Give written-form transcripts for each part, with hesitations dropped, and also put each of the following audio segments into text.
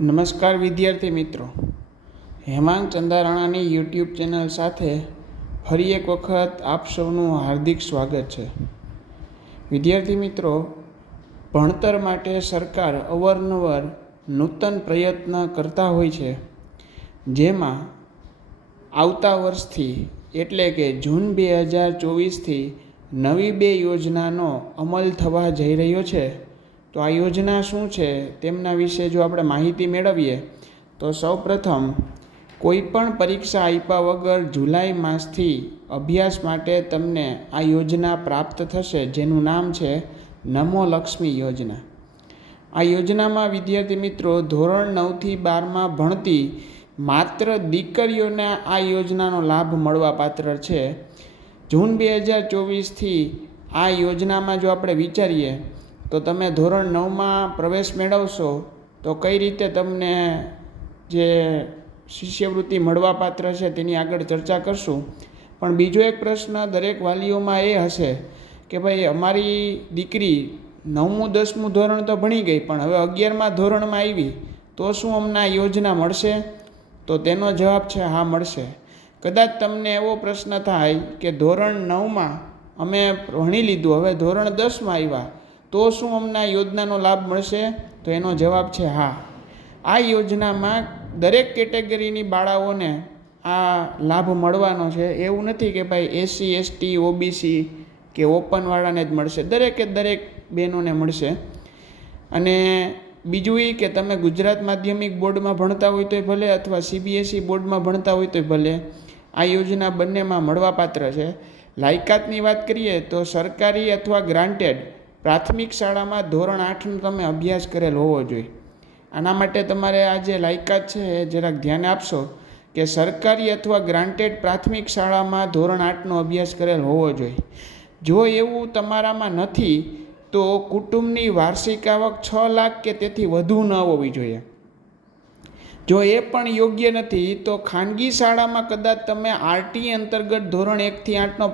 નમસ્કાર વિદ્યાર્થી મિત્રો, હેમાંગ ચંદારાણાની યુટ્યુબ ચેનલ સાથે ફરી એક વખત આપ સૌનું હાર્દિક સ્વાગત છે. વિદ્યાર્થી મિત્રો, ભણતર માટે સરકાર અવારનવાર નૂતન પ્રયત્ન કરતા હોય છે, જેમાં આવતા વર્ષથી એટલે કે જૂન 2024થી નવી 2 યોજનાનો અમલ થવા જઈ રહ્યો છે. તો આ યોજના શું છે તેમના વિશે જો આપણે માહિતી મેળવીએ તો સૌપ્રથમ કોઈપણ પરીક્ષા આપ્યા વગર જુલાઈ માસથી અભ્યાસ માટે તમને આ યોજના પ્રાપ્ત થશે, જેનું નામ છે નમો લક્ષ્મી યોજના. આ યોજનામાં વિદ્યાર્થી મિત્રો ધોરણ 9થી 12માં ભણતી માત્ર દીકરીઓને આ યોજનાનો લાભ મળવાપાત્ર છે. જૂન 2024થી આ યોજનામાં જો આપણે વિચારીએ તો તમે ધોરણ 9માં પ્રવેશ મેળવશો તો કઈ રીતે તમને જે શિષ્યવૃત્તિ મળવાપાત્ર છે તેની આગળ ચર્ચા કરશું. પણ બીજો એક પ્રશ્ન દરેક વાલીઓમાં એ હશે કે ભાઈ અમારી દીકરી 9મું 10મું ધોરણ તો ભણી ગઈ, પણ હવે 11મા ધોરણમાં આવી તો શું અમને આ યોજના મળશે? તો તેનો જવાબ છે હા, મળશે. કદાચ તમને એવો પ્રશ્ન થાય કે ધોરણ 9માં અમે ભણી લીધું, હવે ધોરણ 10માં આવ્યા તો શું અમને આ યોજનાનો લાભ મળશે? તો એનો જવાબ છે હા. આ યોજનામાં દરેક કેટેગરીની બાળાઓને આ લાભ મળવાનો છે. એવું નથી કે ભાઈ SC ST OBC કે ઓપનવાળાને જ મળશે, દરેકે દરેક બહેનોને મળશે. અને બીજું એ કે તમે ગુજરાત માધ્યમિક બોર્ડમાં ભણતા હોય તોય ભલે અથવા CBSE બોર્ડમાં ભણતા હોય તોય ભલે, આ યોજના બંનેમાં મળવાપાત્ર છે. લાયકાતની વાત કરીએ તો સરકારી અથવા ગ્રાન્ટેડ પ્રાથમિક શાળામાં ધોરણ 8નો તમે અભ્યાસ કરેલ હોવો જોઈએ. આના માટે તમારે આ જે લાયકાત છે એ જરાક ધ્યાન આપશો કે સરકારી અથવા ગ્રાન્ટેડ પ્રાથમિક શાળામાં ધોરણ 8નો અભ્યાસ કરેલ હોવો જોઈએ. જો એવું તમારામાં નથી તો કુટુંબની વાર્ષિક આવક 6 લાખ કે તેથી વધુ ન હોવી જોઈએ. જો એ પણ યોગ્ય નથી તો ખાનગી શાળામાં કદાચ તમે RT અંતર્ગત ધોરણ 1થી 8નો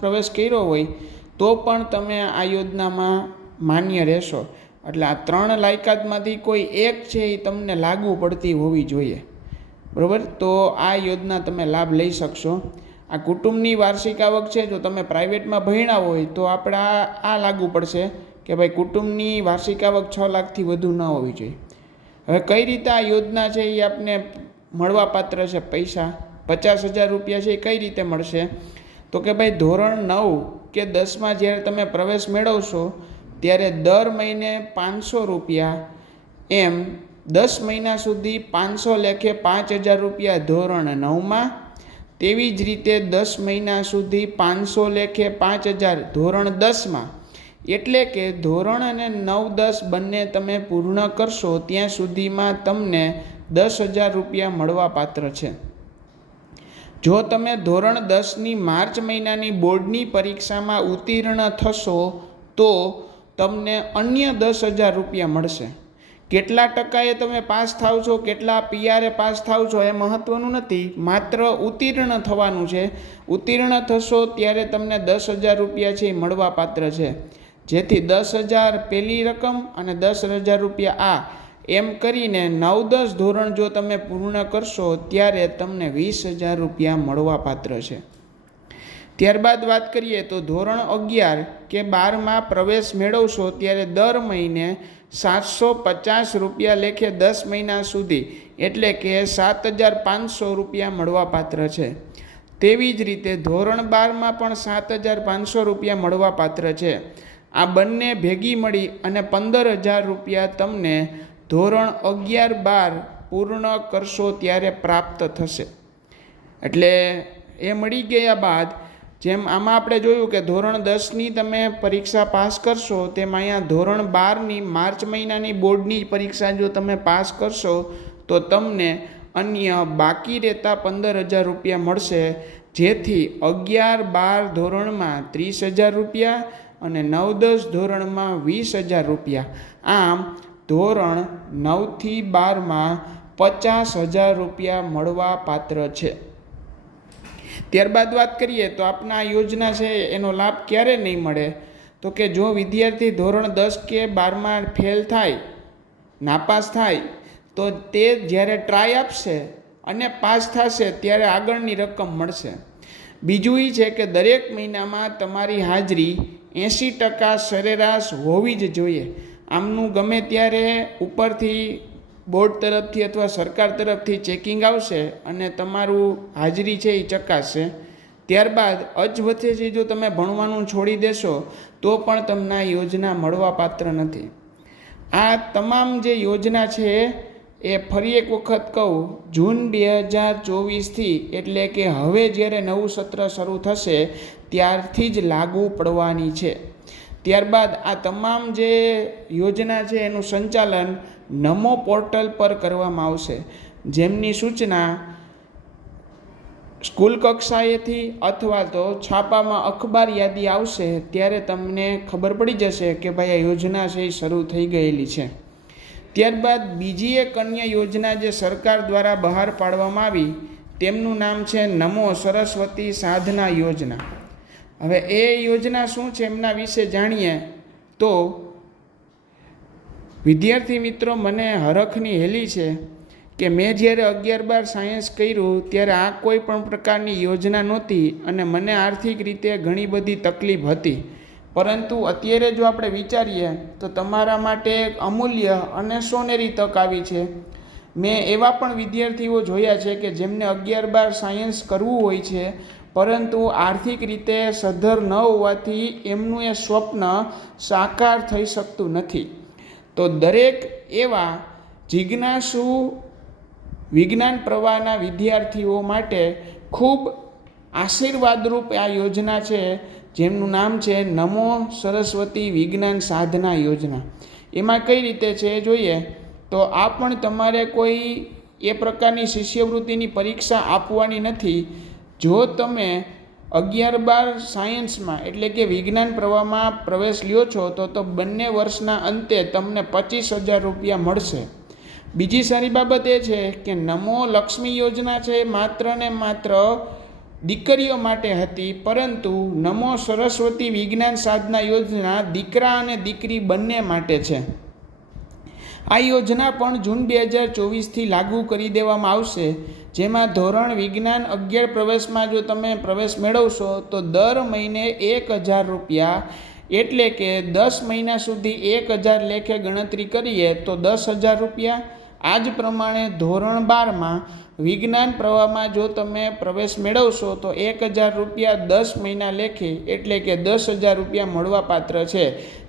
પ્રવેશ કર્યો હોય તો પણ તમે આ યોજનામાં માન્ય રહેશો. એટલે આ 3 લાયકાતમાંથી કોઈ એક છે એ તમને લાગુ પડતી હોવી જોઈએ, બરાબર? તો આ યોજના તમે લાભ લઈ શકશો. આ કુટુંબની વાર્ષિક આવક છે, જો તમે પ્રાઇવેટમાં ભણ્યા હોય તો આપણે આ લાગુ પડશે કે ભાઈ કુટુંબની વાર્ષિક આવક 6 લાખથી વધુ ન હોવી જોઈએ. હવે કઈ રીતે આ યોજના છે એ આપને મળવાપાત્ર છે? પૈસા 50,000 રૂપિયા છે એ કઈ રીતે મળશે? તો કે ભાઈ ધોરણ 9 કે 10માં જ્યારે તમે પ્રવેશ મેળવશો ત્યારે દર મહિને 500 રૂપિયા, એમ 10 મહિના સુધી 500 લેખે 5,000 રૂપિયા ધોરણ 9માં, તેવી જ રીતે 10 મહિના સુધી 500 લેખે 5,000 ધોરણ 10માં. એટલે કે ધોરણ અને 9-10 બંને તમે પૂર્ણ કરશો ત્યાં સુધીમાં તમને 10,000 રૂપિયા મળવાપાત્ર છે. જો તમે ધોરણ 10ની માર્ચ મહિનાની બોર્ડની પરીક્ષામાં ઉત્તીર્ણ થશો તો તમને અન્ય 10,000 રૂપિયા મળશે. કેટલા ટકાએ તમે પાસ થાવ છો, કેટલા PR પાસ થાવ છો એ મહત્ત્વનું નથી, માત્ર ઉત્તીર્ણ થવાનું છે. ઉત્તીર્ણ થશો ત્યારે તમને 10,000 રૂપિયા છે એ મળવાપાત્ર છે. જેથી 10,000 પહેલી રકમ અને 10,000 રૂપિયા આ એમ કરીને 9-10 ધોરણ જો તમે પૂર્ણ કરશો ત્યારે તમને 20,000 રૂપિયા મળવાપાત્ર છે. ત્યારબાદ વાત કરીએ તો ધોરણ 11 કે 12માં પ્રવેશ મેળવશો ત્યારે દર મહિને 750 રૂપિયા લેખે 10 મહિના સુધી એટલે કે 7,500 રૂપિયા મળવાપાત્ર છે. તેવી જ રીતે ધોરણ 12માં પણ 7,500 રૂપિયા મળવાપાત્ર છે. આ બંને ભેગી મળી અને 15,000 રૂપિયા તમને ધોરણ 11-12 પૂર્ણ કરશો ત્યારે પ્રાપ્ત થશે. એટલે એ મળી ગયા બાદ જેમ આમાં આપણે જોયું કે ધોરણ 10ની તમે પરીક્ષા પાસ કરશો તેમ અહીંયા ધોરણ 12ની માર્ચ મહિનાની બોર્ડની પરીક્ષા જો તમે પાસ કરશો તો તમને અન્ય બાકી રહેતા 15,000 રૂપિયા મળશે. જેથી 11-12 ધોરણમાં 30,000 રૂપિયા અને 9-10 ધોરણમાં 20,000 રૂપિયા, આમ ધોરણ 9થી 12માં 50,000 રૂપિયા મળવા પાત્ર છે. ત્યારબાદ વાત કરીએ તો આપના આ યોજના છે એનો લાભ ક્યારે નહીં મળે? તો કે જો વિદ્યાર્થી ધોરણ 10 કે 12માં ફેલ થાય, નાપાસ થાય તો તે જ્યારે ટ્રાય આપશે અને પાસ થશે ત્યારે આગળની રકમ મળશે. બીજું એ છે કે દરેક મહિનામાં તમારી હાજરી 80% સરેરાશ હોવી જ જોઈએ. આમનું ગમે ત્યારે ઉપરથી બોર્ડ તરફથી અથવા સરકાર તરફથી ચેકિંગ આવશે અને તમારું હાજરી છે એ ચકાસશે. ત્યારબાદ અજવચ્ચેથી જો તમે ભણવાનું છોડી દેશો તો પણ તમને આ યોજના મળવાપાત્ર નથી. આ તમામ જે યોજના છે એ ફરી એક વખત કહું, જૂન 2024થી એટલે કે હવે જ્યારે નવું સત્ર શરૂ થશે ત્યારથી જ લાગુ પડવાની છે. ત્યારબાદ આ તમામ જે યોજના છે એનું સંચાલન નમો પોર્ટલ પર કરવામાં આવશે, જેમની સૂચના સ્કૂલ કક્ષાએથી અથવા તો છાપામાં અખબાર યાદી આવશે ત્યારે તમને ખબર પડી જશે કે ભાઈ આ યોજના છે એ શરૂ થઈ ગયેલી છે. ત્યારબાદ બીજી એક અન્ય યોજના જે સરકાર દ્વારા બહાર પાડવામાં આવી તેમનું નામ છે નમો સરસ્વતી સાધના યોજના. હવે એ યોજના શું છે એમના વિશે જાણીએ તો વિદ્યાર્થી મિત્રો, મને હરખની હેલી છે કે મેં જ્યારે 11-12 સાયન્સ કર્યું ત્યારે આ કોઈ પણ પ્રકારની યોજના નહોતી અને મને આર્થિક રીતે ઘણી બધી તકલીફ હતી. પરંતુ અત્યારે જો આપણે વિચારીએ તો તમારા માટે એક અમૂલ્ય અને સોનેરી તક આવી છે. મેં એવા પણ વિદ્યાર્થીઓ જોયા છે કે જેમને 11-12 સાયન્સ કરવું હોય છે પરંતુ આર્થિક રીતે સદ્ધર ન હોવાથી એમનું એ સ્વપ્ન સાકાર થઈ શકતું નથી. તો દરેક એવા જિજ્ઞાસુ વિજ્ઞાન પ્રવાહના વિદ્યાર્થીઓ માટે ખૂબ આશીર્વાદરૂપ આ યોજના છે, જેમનું નામ છે નમો સરસ્વતી વિજ્ઞાન સાધના યોજના. એમાં કઈ રીતે છે જોઈએ તો આ પણ તમારે કોઈ એ પ્રકારની શિષ્યવૃત્તિની પરીક્ષા આપવાની નથી. જો તમે 11-12 સાયન્સમાં એટલે કે વિજ્ઞાન પ્રવાહમાં પ્રવેશ લ્યો છો તો બંને વર્ષના અંતે તમને 25,000 રૂપિયા મળશે. બીજી સારી બાબત એ છે કે નમો લક્ષ્મી યોજના છે માત્ર ને માત્ર દીકરીઓ માટે હતી, પરંતુ નમો સરસ્વતી વિજ્ઞાન સાધના યોજના દીકરા અને દીકરી બંને માટે છે. આ યોજના પણ જૂન 2024થી લાગુ કરી દેવામાં આવશે, જેમાં ધોરણ વિજ્ઞાન 11 પ્રવેશમાં જો તમે પ્રવેશ મેળવશો તો દર મહિને 1,000 રૂપિયા એટલે કે 10 મહિના સુધી 1,000 લેખે ગણતરી કરીએ તો 10,000 રૂપિયા. આ જ પ્રમાણે ધોરણ 12માં વિજ્ઞાન પ્રવાહમાં જો તમે પ્રવેશ મેળવશો તો 1,000 રૂપિયા 10 મહિના લેખે એટલે કે 10,000 રૂપિયા મળવાપાત્ર છે.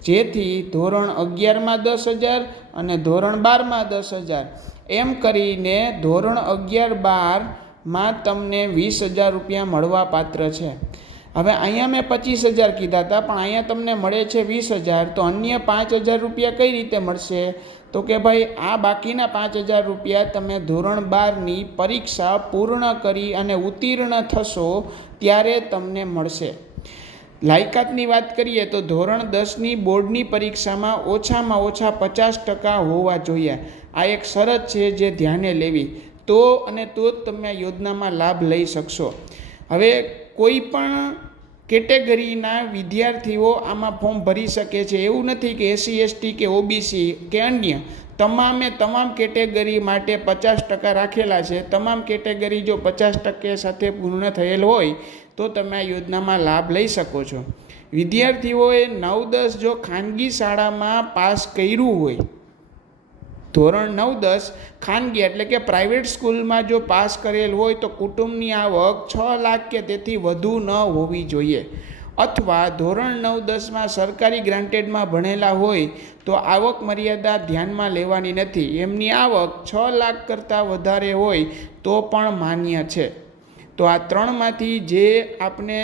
જેથી ધોરણ 11માં 10,000 અને ધોરણ 12માં 10,000 એમ કરીને ધોરણ 11-12માં તમને 20,000 રૂપિયા મળવાપાત્ર છે. હવે અહીંયા મેં 25,000 કીધા હતા પણ અહીંયા તમને મળે છે 20,000. તો અન્ય 5,000 રૂપિયા કઈ રીતે મળશે તો કે ભાઈ આ બાકીના 5,000 રૂપિયા તમે ધોરણ 12ની પરીક્ષા પૂર્ણ કરી અને ઉત્તીર્ણ થશો ત્યારે તમને મળશે. લાયકાતની વાત કરીએ તો ધોરણ 10ની બોર્ડની પરીક્ષામાં ઓછામાં ઓછા 50% હોવા જોઈએ. આ એક શરત છે જે ધ્યાને લેવી, તો જ તમે આ યોજનામાં લાભ લઈ શકશો. હવે કોઈ પણ કેટેગરીના વિદ્યાર્થીઓ આમાં ફોર્મ ભરી શકે છે. એવું નથી કે SC ST કે OBC કે અન્ય તમામ કેટેગરી માટે 50% રાખેલા છે. તમામ કેટેગરી જો 50% સાથે પૂર્ણ થયેલ હોય તો તમે આ યોજનામાં લાભ લઈ શકો છો. વિદ્યાર્થીઓએ 9-10 જો ખાનગી શાળામાં પાસ કર્યું હોય, ધોરણ 9-10 ખાનગી એટલે કે પ્રાઇવેટ સ્કૂલમાં જો પાસ કરેલ હોય તો કુટુંબની આવક 6 લાખ કે તેથી વધુ ન હોવી જોઈએ. અથવા ધોરણ 9-10માં સરકારી ગ્રાન્ટેડમાં ભણેલા હોય તો આવક મર્યાદા ધ્યાનમાં લેવાની નથી. એમની આવક 6 લાખ કરતાં વધારે હોય તો પણ માન્ય છે. તો આ ત્રણમાંથી જે આપને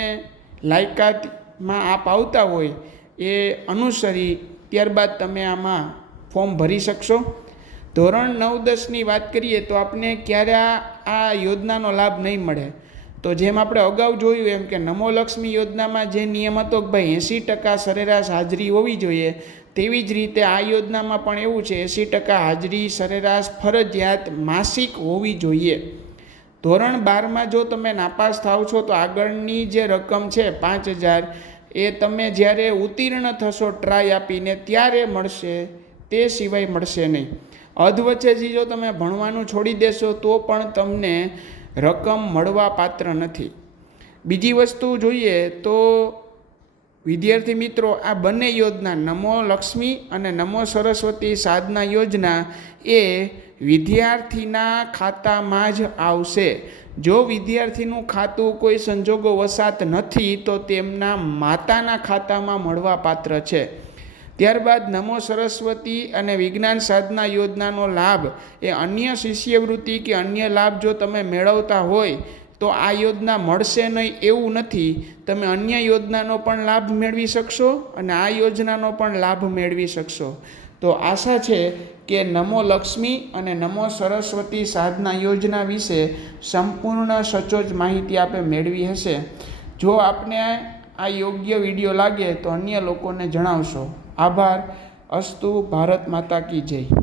લાયકાતમાં આપ આવતા હોય એ અનુસરી ત્યારબાદ તમે આમાં ફોર્મ ભરી શકશો. ધોરણ 9-10ની વાત કરીએ તો આપને ક્યારે આ યોજનાનો લાભ નહીં મળે. તો જેમ આપણે અગાઉ જોયું એમ કે નમો લક્ષ્મી યોજનામાં જે નિયમ હતો કે ભાઈ 80% સરેરાશ હાજરી હોવી જોઈએ, તેવી જ રીતે આ યોજનામાં પણ એવું છે 80% હાજરી સરેરાશ ફરજિયાત માસિક હોવી જોઈએ. ધોરણ 12માં જો તમે નાપાસ થાવ છો તો આગળની જે રકમ છે 5,000 એ તમે જ્યારે ઉત્તીર્ણ થશો ટ્રાય આપીને ત્યારે મળશે. તે સિવાય મળશે નહીં. અધવચ્ચેથી જો તમે ભણવાનું છોડી દેશો તો પણ તમને રકમ મળવા પાત્ર નથી. બીજી વસ્તુ જોઈએ તો વિદ્યાર્થી મિત્રો, આ બંને યોજના નમો લક્ષ્મી અને નમો સરસ્વતી સાધના યોજના એ વિદ્યાર્થીના ખાતામાં જ આવશે. જો વિદ્યાર્થીનું ખાતું કોઈ સંજોગો વસાત નથી તો તેમના માતાના ખાતામાં મળવા પાત્ર છે. ત્યારબાદ નમો સરસ્વતી અને વિજ્ઞાન સાધના યોજનાનો લાભ એ અન્ય શિષ્યવૃત્તિ કે અન્ય લાભ જો તમે મેળવતા હોય તો આ યોજના મળશે નહીં એવું નથી. તમે અન્ય યોજનાનો પણ લાભ મેળવી શકશો અને આ યોજનાનો પણ લાભ મેળવી શકશો. તો આશા છે કે નમો લક્ષ્મી અને નમો સરસ્વતી સાધના યોજના વિશે સંપૂર્ણ સચોટ માહિતી આપે મેળવી હશે. જો આપને આ યોગ્ય વિડીયો લાગે તો અન્ય લોકોને જણાવશો. આભાર. અસ્તુ. ભારત માતા કી જય.